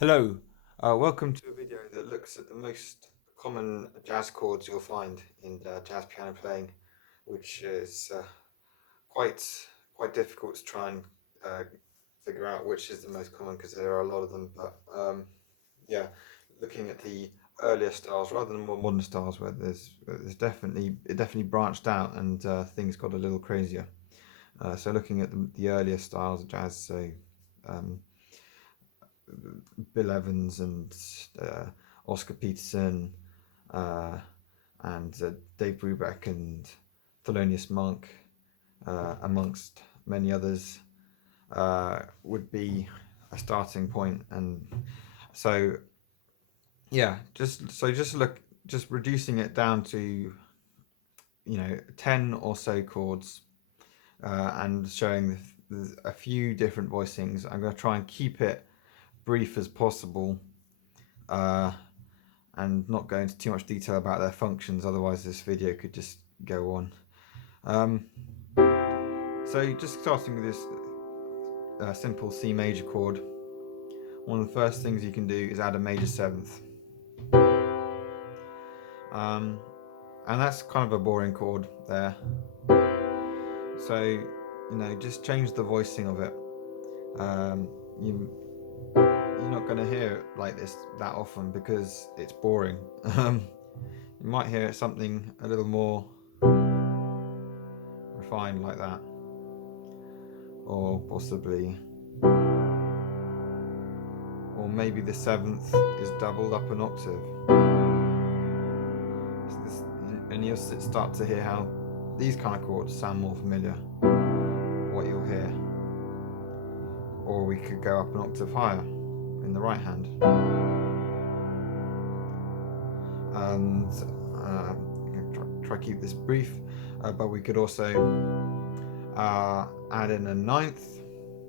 Hello, welcome to a video that looks at the most common jazz chords you'll find in jazz piano playing, which is quite quite difficult to try and uh, figure out which is the most common because there are a lot of them. But yeah, looking at the earlier styles rather than more modern styles, where there's definitely branched out and things got a little crazier. So looking at the earlier styles of jazz, so um, Bill Evans and Oscar Peterson uh, and Dave Brubeck and Thelonious Monk, amongst many others, would be a starting point. And so, yeah, just reducing it down to 10 or so chords, and showing a few different voicings. I'm going to try and keep it brief as possible, uh, and not go into too much detail about their functions, otherwise this video could just go on. So just starting with this simple C major chord, one of the first things you can do is add a major seventh. And that's kind of a boring chord there. So, just change the voicing of it. You're not going to hear it like this that often because it's boring. You might hear something a little more refined like that, or possibly, or maybe the seventh is doubled up an octave. And you'll start to hear how these kind of chords sound more familiar, what you'll hear. Or we could go up an octave higher in the right hand. And try to keep this brief, but we could also add in a ninth,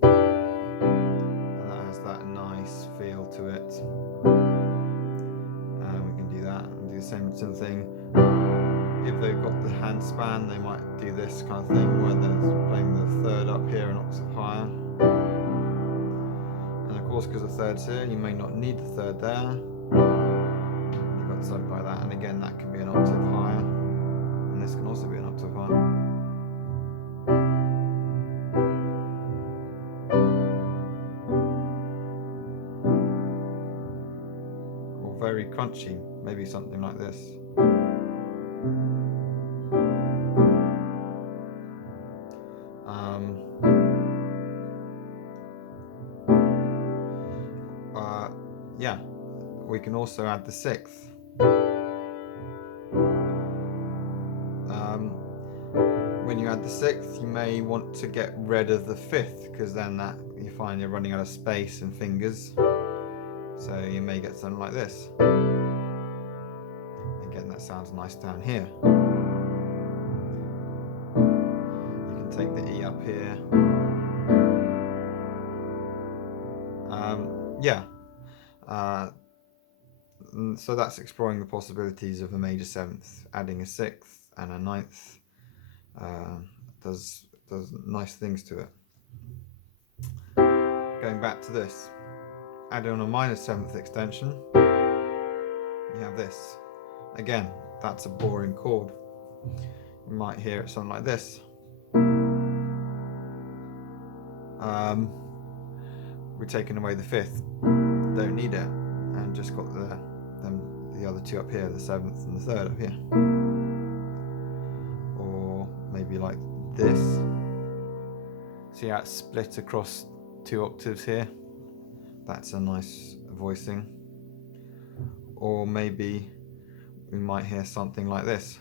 and that has that nice feel to it. We can do that and do the same thing. If they've got the hand span, they might do this kind of thing where they're playing the third up here an octave higher. And of course, because the third's here, you may not need the third there. You've got something like that, and again, that can be an octave higher, and this can also be an octave higher. Or very crunchy, maybe something like this. Yeah, we can also add the sixth. When you add the sixth, you may want to get rid of the fifth, because then that you find you're running out of space and fingers. So you may get something like this. Again, that sounds nice down here. You can take the E up here. Yeah. So that's exploring the possibilities of a major seventh. Adding a sixth and a ninth does nice things to it. Going back to this, adding on a minor seventh extension, you have this. Again, that's a boring chord. You might hear it something like this. We're taking away the fifth, don't need it, and just got the other two up here, the seventh and the third up here. Or maybe like this. See how it's split across two octaves here? That's a nice voicing. Or maybe we might hear something like this.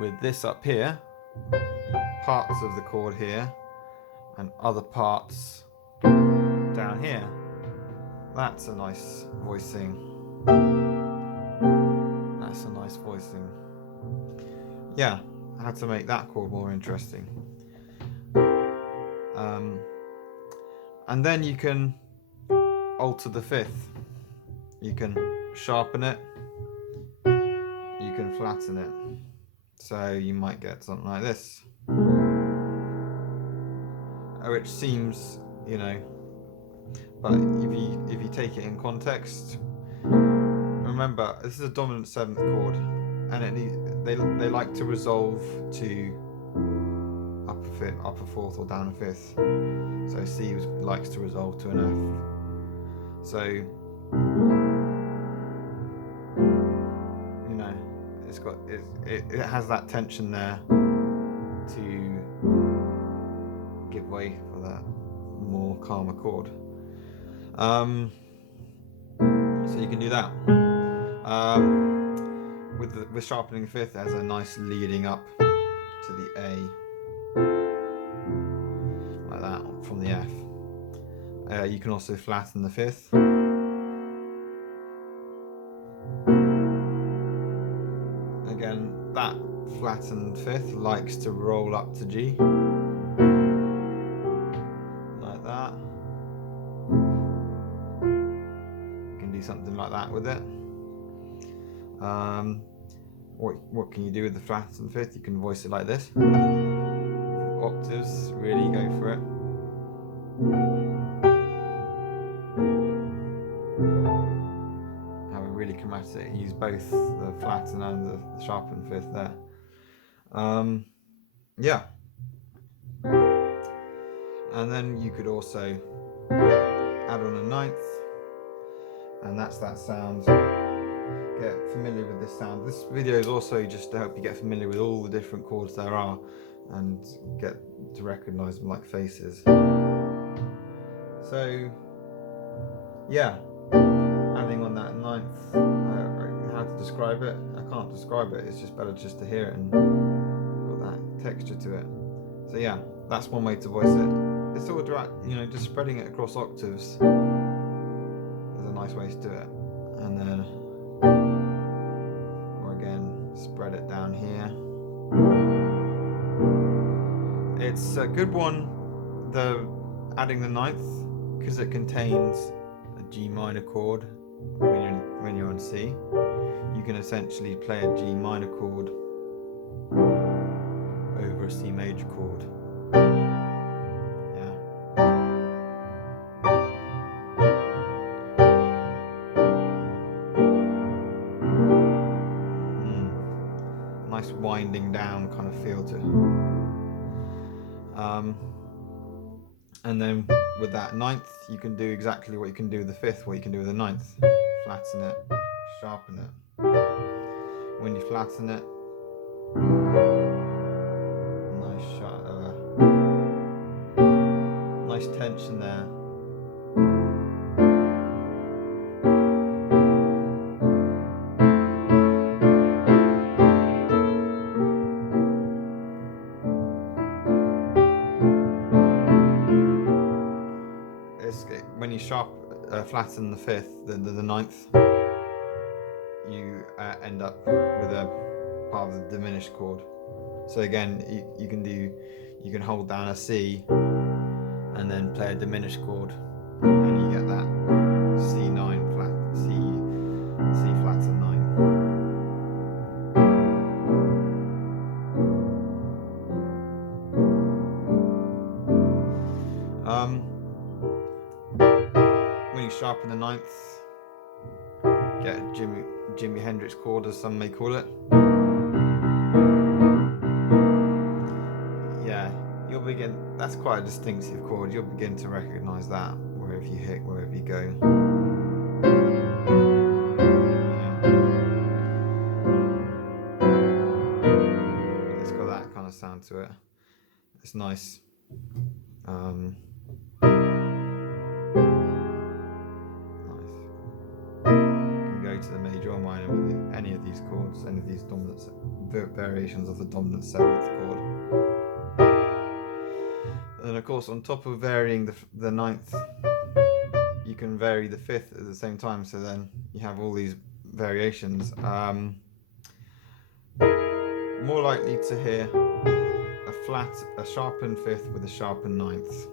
With this up here, parts of the chord here, and other parts down here. That's a nice voicing. That's a nice voicing. Yeah, how to make that chord more interesting. And then you can alter the fifth. You can sharpen it. You can flatten it. So you might get something like this. Which seems, But if you take it in context, remember this is a dominant 7th chord, and they like to resolve to upper 4th or down a 5th. So C likes to resolve to an F. So you know it has that tension there to give way for that more calmer chord. So you can do that. With sharpening 5th, there's a nice leading up to the A, like that, from the F. You can also flatten the 5th. Again, that flattened 5th likes to roll up to G, like that. You can do something like that with it. What can you do with the flattened 5th? You can voice it like this. Octaves, really go for it. Have a really chromatic, use both the flattened and the sharpened 5th there. Yeah. And then you could also add on a 9th, and that's that sound. Get familiar with this sound. This video is also just to help you get familiar with all the different chords there are and get to recognize them like faces. So yeah, adding on that 9th, how to describe it? I can't describe it, it's just better just to hear it and got that texture to it. So yeah, that's one way to voice it. It's all direct, just spreading it across octaves is a nice way to do it. And then spread it down here. It's a good one, adding the 9th, because it contains a G minor chord. When you're on C, you can essentially play a G minor chord over a C major chord. Nice winding down kind of feel to it. And then with that 9th, you can do exactly what you can do with the 5th, what you can do with the 9th. Flatten it, sharpen it. When you flatten it, nice tension there. When you flatten the 5th, the 9th, you end up with a part of the diminished chord. So again, you can hold down a C and then play a diminished chord, and you get that C9 flat, C flatten 9. When you sharpen the 9th, get a Jimi Hendrix chord, as some may call it. Yeah, you'll begin. That's quite a distinctive chord. You'll begin to recognise that wherever you hit, wherever you go. Yeah. It's got that kind of sound to it. It's nice. To the major or minor with any of these chords, any of these variations of the dominant 7th chord. And of course, on top of varying the 9th, you can vary the 5th at the same time, so then you have all these variations. More likely to hear a sharpened 5th with a sharpened 9th.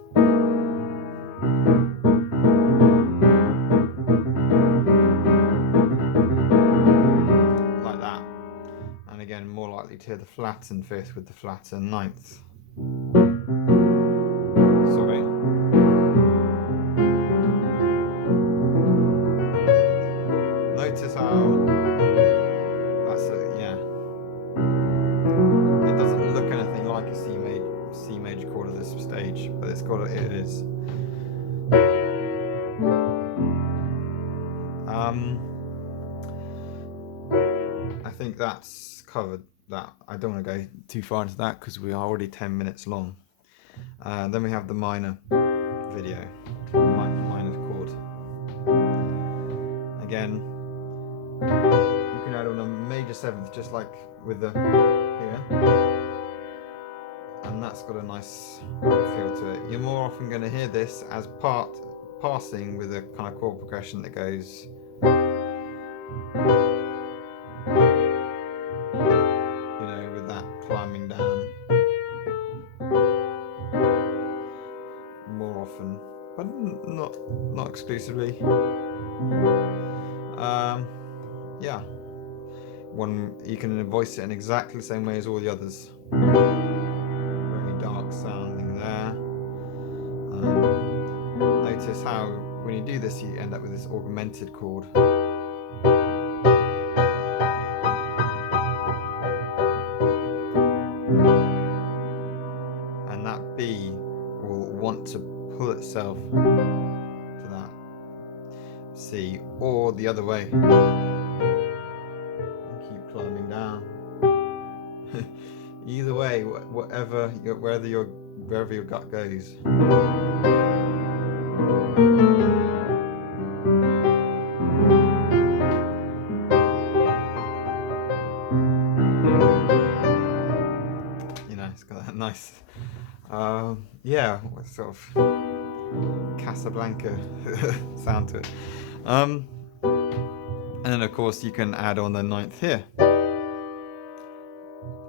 More likely to hear the flattened 5th with the flattened 9th. Sorry. I think that's covered that. I don't want to go too far into that because we are already 10 minutes long. Then we have the minor video, minor chord. Again, you can add on a major seventh just like with the here, and that's got a nice feel to it. You're more often going to hear this as passing with a kind of chord progression that goes with that climbing down more often, but not exclusively. Yeah, you can voice it in exactly the same way as all the others. Very dark sounding there. Notice how when you do this you end up with this augmented chord. And that B will want to pull itself to that C, or the other way. Keep climbing down. Either way, wherever your gut goes. It's got that nice, yeah, sort of Casablanca sound to it. And then of course you can add on the ninth here.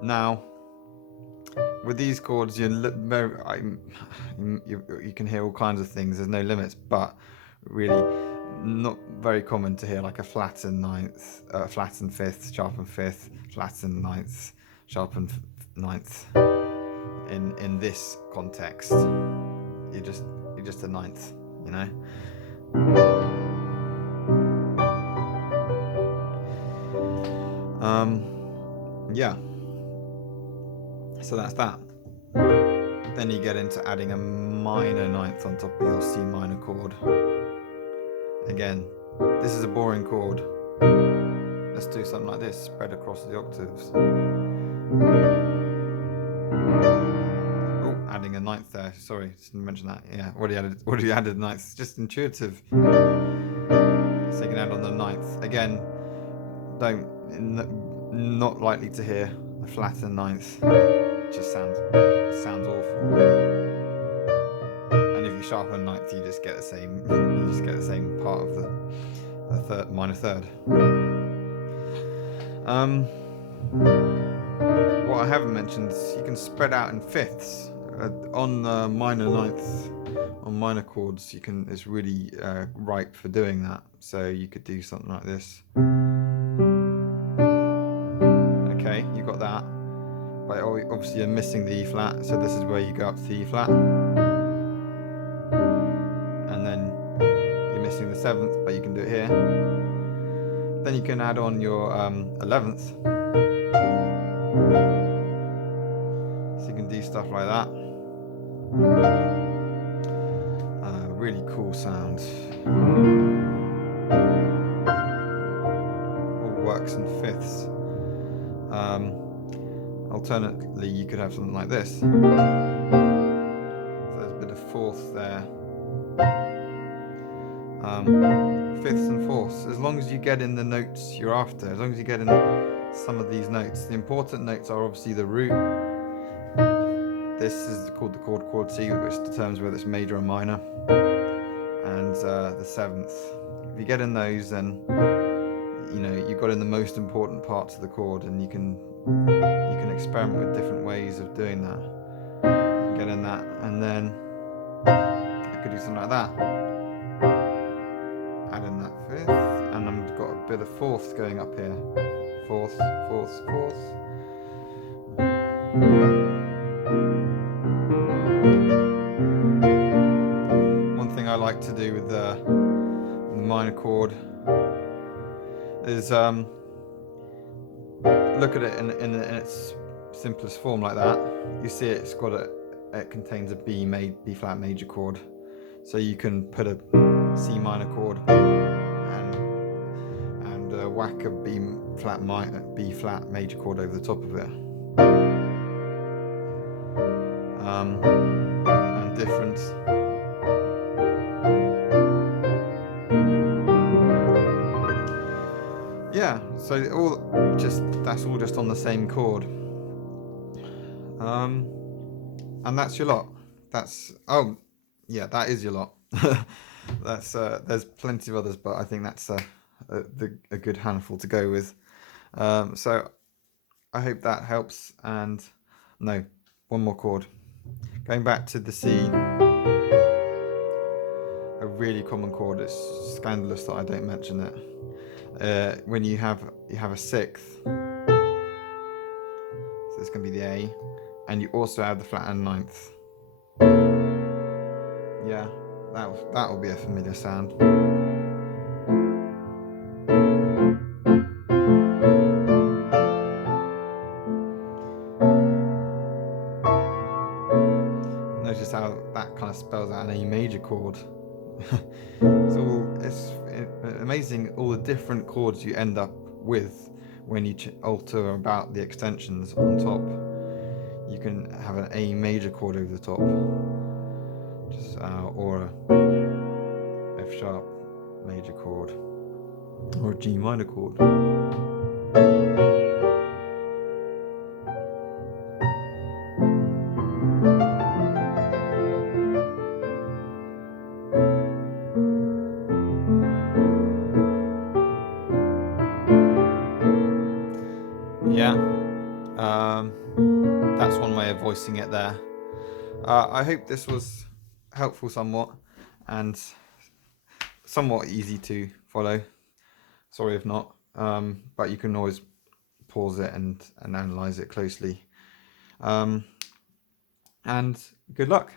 Now, with these chords, you can hear all kinds of things. There's no limits, but really not very common to hear like a flattened ninth, flattened fifth, sharpened fifth, flattened ninth, sharpened ninth. In this context, you're just a ninth, Yeah. So that's that. Then you get into adding a minor ninth on top of your C minor chord. Again, this is a boring chord. Let's do something like this, spread across the octaves. Oh, adding a ninth there. Sorry, didn't mention that. Yeah, already added a ninth. It's just intuitive. So you can add on the ninth. Again, not likely to hear a flattened ninth. It just sounds awful. And if you sharpen ninth, you just get the same part of the minor third. What I haven't mentioned is you can spread out in fifths on the minor ninth. On minor chords, it's really ripe for doing that. So you could do something like this. Okay, you got that. But obviously you're missing the E flat, so this is where you go up to the E flat. And then you're missing the 7th, but you can do it here. Then you can add on your 11th. So you can do stuff like that. Really cool sound. All works in fifths. Alternately, you could have something like this. So there's a bit of fourth there. Fifths and fourths. As long as you get in the notes you're after, as long as you get in some of these notes. The important notes are obviously the root. This is called the chord C, which determines whether it's major or minor. And the 7th. If you get in those, then you've got in the most important parts of the chord, and you can experiment with different ways of doing that. You can get in that, and then you could do something like that. Add in that 5th, and I've got a bit of 4th going up here. 4th, 4th, 4th. One thing I like to do with the minor chord is look at it in its simplest form like that. You see it contains a B flat major chord, so you can put a C minor chord and whack a B flat major chord over the top of it. And different. Yeah, so that's all just on the same chord. And that's your lot. Oh yeah, that is your lot. That's there's plenty of others, but I think that's a good handful to go with. So I hope that helps. And no, one more chord. Going back to the C, a really common chord. It's scandalous that I don't mention it. When you have a sixth, so it's going to be the A, and you also have the flat and ninth. Yeah, that will be a familiar sound. Notice how that kind of spells out an A major chord. It's amazing all the different chords you end up with when you alter about the extensions on top. You can have an A major chord over the top, or a F sharp major chord, or a G minor chord. Yeah, that's one way of voicing it there. I hope this was helpful somewhat and somewhat easy to follow. Sorry if not, but you can always pause it and analyze it closely. And good luck.